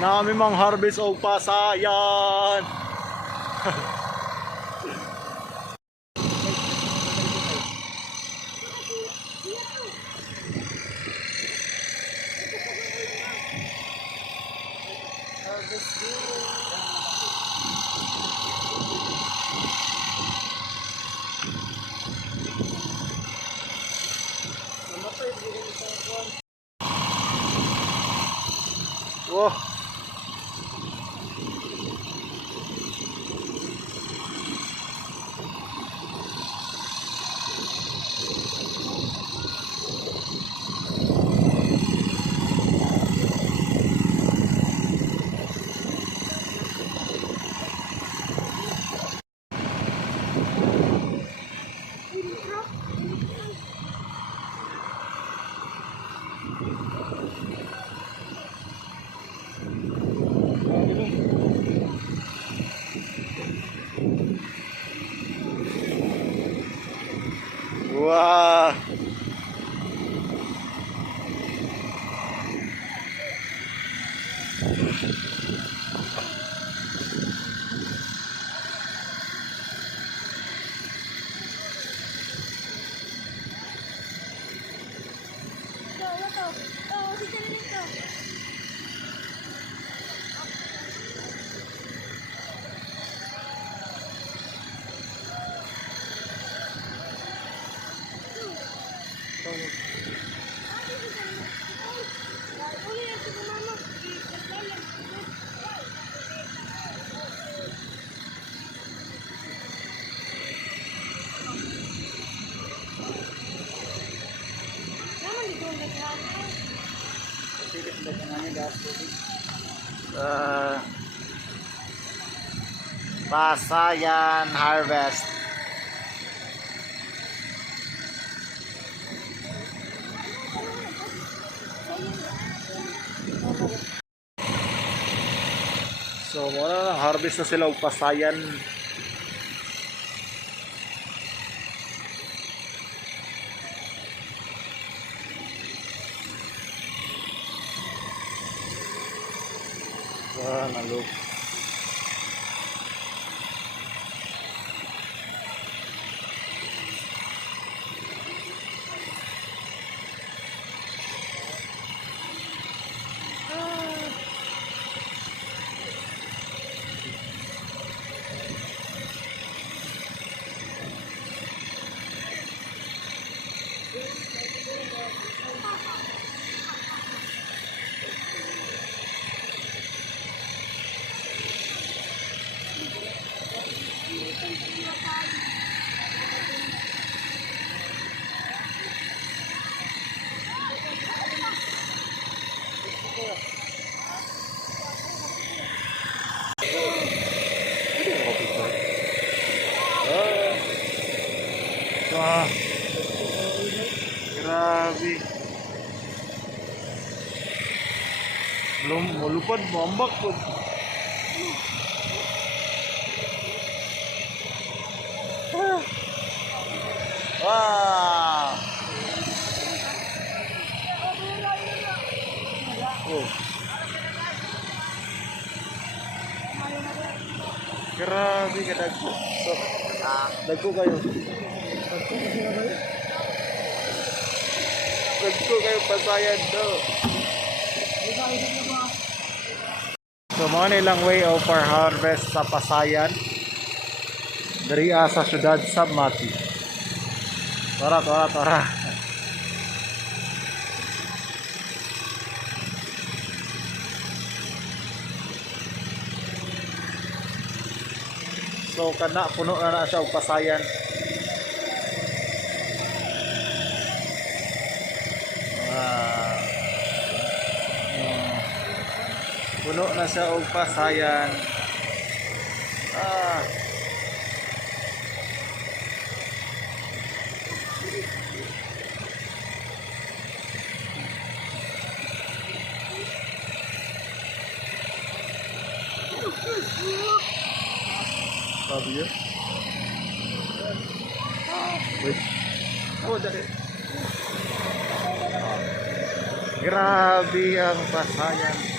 Nami mang harvest og pasayan. Wah. Wah. Pasayan harvest. So, muna harvest na sila og pasayan. Nalog. Wah, grabe. Belum mulupad, bombak po. Wah. Oh. Grabe ka dagko. So, dagko kayo. Dagko kayo pasayan do. So, mga nilang way of for harvest sa pasayan. Dari sa syudad Sabmati. Tara. So kana puno na siya og pasayan. Puno na siya og pasayan. Sabi yun. Wait. Oh, dali. Grabe ang pasayan.